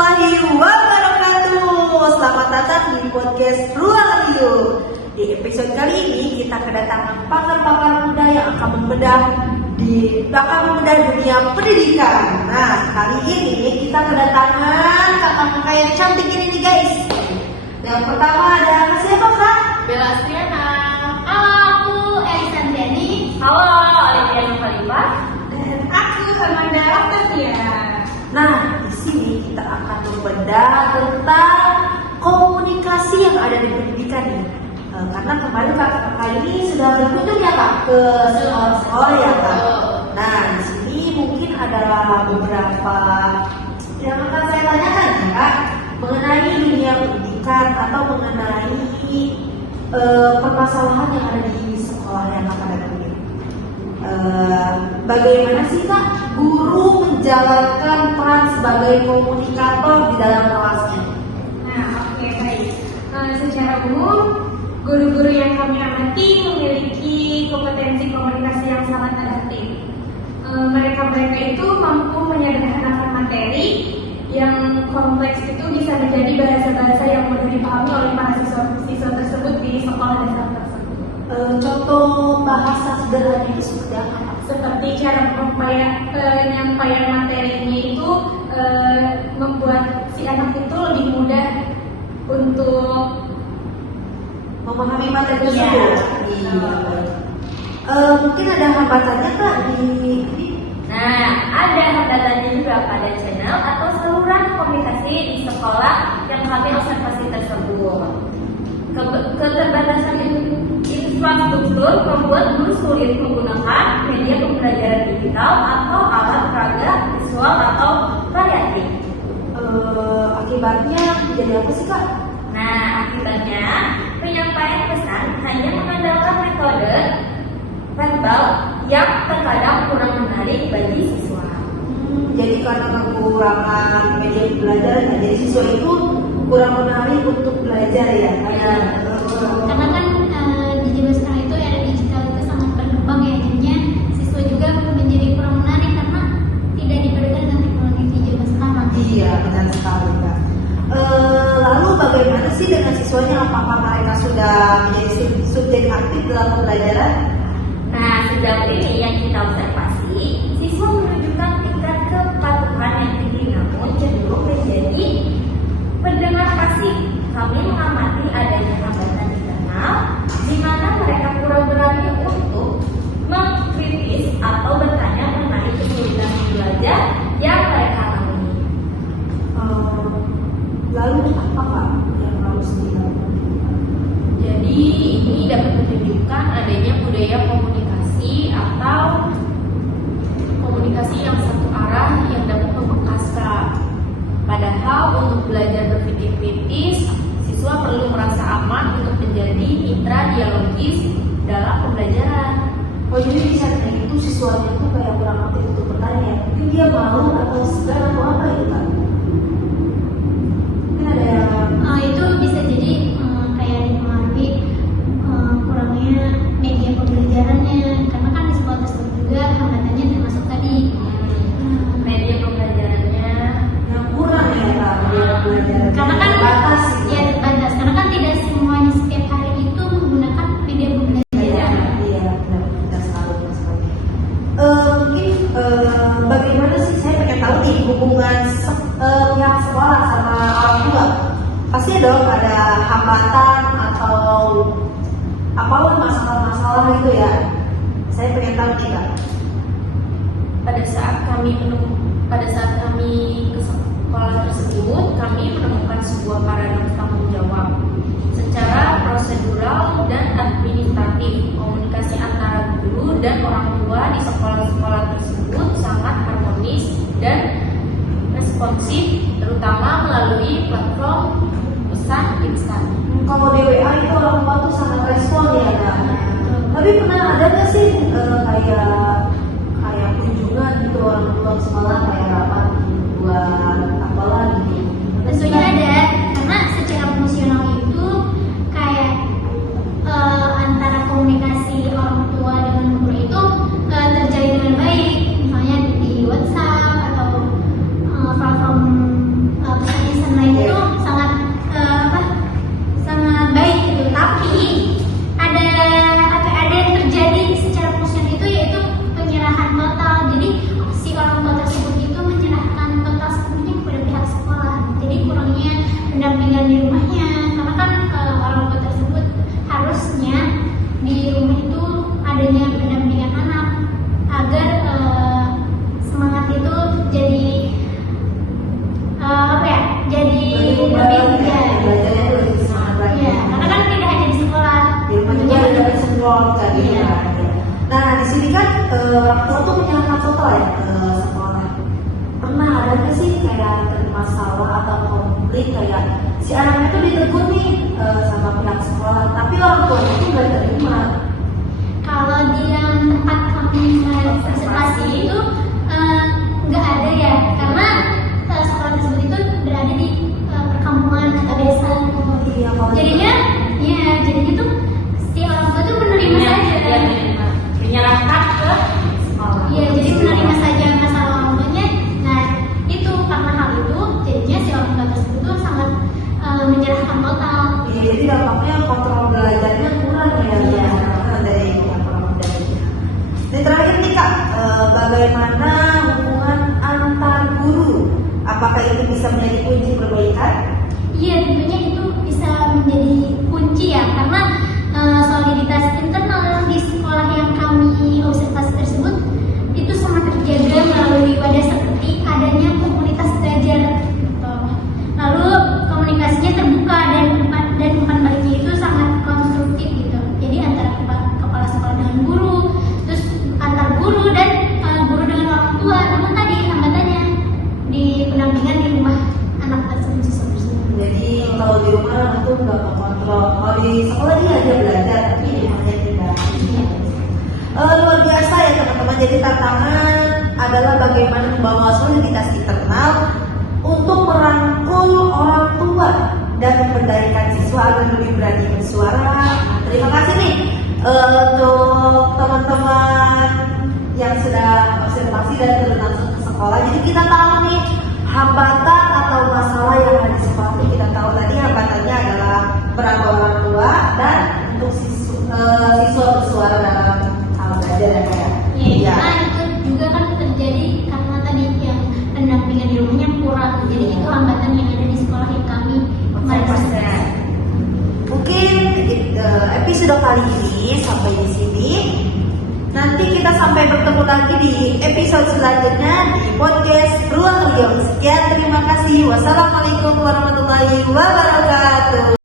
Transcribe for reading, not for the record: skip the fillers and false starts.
warahmatullahi wabarakatuh. Selamat datang di podcast Ruang Radio. Di episode kali ini kita kedatangan pakar-pakar muda yang akan membedah dunia pendidikan. Nah, kali ini kita kedatangan kakak-kakak yang cantik ini nih guys. Yang pertama ada siapa kak? Bella Astriana. Halo, aku Elisantiani. Halo, Olivia Nufalifah. Dan aku Amanda Octavia. Nah, di sini kita akan membedah tentang komunikasi yang ada di pendidikan nih. Karena kemarin kakak-kakak ini sudah berkunjung ya kak ke sekolah ya kak. Nah, di sini mungkin ada beberapa yang akan saya tanyakan ya kak mengenai dunia pendidikan atau mengenai permasalahan yang ada di sekolah yang kakak datang. Bagaimana sih kak guru menjalankan peran sebagai komunikator di dalam kelasnya? Nah, oke, baik. Secara umum, guru-guru yang kami amati memiliki kompetensi komunikasi yang sangat adaptif. Mereka itu mampu menyederhanakan materi yang kompleks itu bisa menjadi bahasa-bahasa yang mudah dipahami oleh para siswa tersebut di sekolah dasar tersebut. Contoh bahasa sederhana itu seperti apa? Seperti cara penyampaian materinya itu membuat si anak itu lebih mudah untuk Memahami materi tersebut. Mungkin ada hambatannya kak di Nah, ada hambatannya juga pada channel atau saluran komunikasi di sekolah yang kami observasi tersebut. Keterbatasan infrastruktur membuat guru sulit menggunakan media pembelajaran digital atau alat peraga visual atau variatif. Akibatnya jadi apa sih kak? Nah, akibatnya penyampaian pesan hanya mengandalkan metode verbal yang terkadang kurang menarik bagi siswa. Jadi karena kekurangan media pembelajaran, jadi siswa itu kurang menarik untuk belajar ya. Karena kan di zaman sekarang itu era digital itu sangat berkembang ya, jadinya siswa juga menjadi kurang menarik karena tidak diberikan dengan teknologi di zaman sekarang. Iya, benar sekali kak. Lalu bagaimana sih dengan siswanya? Apakah mereka sudah menjadi subjek aktif dalam pembelajaran? Nah, sejauh ini yang kita observasi, siswa menunjukkan tingkat kepatuhan yang tinggi namun cenderung menjadi pendengar pasif. Kami mengamati adanya hambatan internal di mana mereka kurang berani untuk mengkritis atau bertanya mengenai kesulitan belajar yang mereka alami. Lalu apa kak yang harus dilakukan? Jadi ini dapat menunjukkan adanya budaya komunikasi atau komunikasi yang satu arah yang dapat membekas kak. Padahal untuk belajar berpikir kritis, siswa perlu merasa aman untuk menjadi mitra dialogis dalam pembelajaran. Oh jadi di saat itu siswanya tuh kayak kurang aktif untuk bertanya. Mungkin dia malu atau segan atau apa itu kan? Mungkin ada yang Itu bisa jadi kayak dipengaruhi kurangnya media pembelajarannya, karena kan di sekolah tersebut juga hambatannya termasuk tadi. Media pembelajarannya yang kurang ya kak media pembelajaran. Karena kan terbatas. ya terbatas, karena kan tidak semuanya setiap hari itu menggunakan media pembelajaran. Iya, benar sekali. Mungkin bagaimana sih saya pengen tahu nih hubungan pihak sekolah sama orang tua. Pasti dong ada hambatan atau apalah masalah-masalah gitu ya. Saya pengen tahu nih kak. pada saat kami ke sekolah tersebut, kami menemukan sebuah paradigma tanggung jawab secara prosedural dan administratif. Komunikasi antara guru dan orang tua di sekolah-sekolah tersebut sangat harmonis dan responsif, terutama melalui platform pesan instan. Kalau di WA itu orang tua tuh sangat respon ya kak. Tapi pernah ada nggak sih kayak kunjungan gitu orang tua ke sekolah kayak rapat buat apalah gitu? Tentunya ada, karena secara emosional itu kayak antara komunikasi orang tua dengan guru itu terjalin dengan baik, misalnya di WhatsApp atau platform pesan orang tua tuh menyerahkan sekolah ya ke sekolah. Pernah ada nggak sih kayak masalah atau konflik kayak si anaknya tuh ditegur nih sama pihak sekolah, tapi orang tuanya tuh nggak terima. Kalau di yang tempat kami observasi itu nggak ada ya, karena sekolah tersebut itu berada di perkampungan atau desa. Iya, kalau Jadinya tuh si orang tua tuh menerima saja. Menyerahkan ke sekolah. Iya, jadi menerima saja masalah orang tuanya. Nah, itu karena hal itu, jadinya si orang tua tersebut tuh sangat menyerahkan total. iya, jadi dampaknya kontrol belajarnya kurang ya. Iya. Dari pihak orang tuanya. Dan terakhir nih Kak, bagaimana hubungan antar guru? Apakah itu bisa menjadi kunci perbaikan? Iya, tentunya itu bisa menjadi kunci ya, karena soliditas internal di sekolah yang kami observasi tersebut itu sangat terjaga melalui wadah seperti adanya komunitas belajar. Lalu komunikasinya terbuka dan umpan baliknya itu sangat konstruktif gitu. Jadi antara kepala sekolah dengan guru, terus antar guru dan guru dengan orang tua. Namun tadi hambatannya di pendampingan di rumah anak tersebut, siswa tersebut. Jadi kalau di rumah anak tuh nggak kontrol. Kalau di sekolah dia aja belajar, tapi di rumahnya tidak. Luar biasa ya teman-teman. Jadi tantangan adalah bagaimana membawa soliditas internal untuk merangkul orang tua dan memberdayakan siswa agar lebih berani bersuara. Terima kasih nih untuk teman-teman yang sudah observasi dan turun langsung ke sekolah. Jadi kita tahu nih hambatan atau masalah yang ada di sekolah itu, kita tahu tadi hambatannya adalah peran orang tua dan untuk siswa bersuara dalam hal belajar ya kayak. Iya, nah itu juga kan terjadi karena tadi yang pendampingan di rumahnya kurang. Jadi itu hambatan yang ada di sekolah yang kami observasi. Mungkin episode kali ini sampai di sini. Nanti kita sampai bertemu lagi di episode selanjutnya di podcast Ruang Riau. Sekian, terima kasih. Wassalamualaikum warahmatullahi wabarakatuh.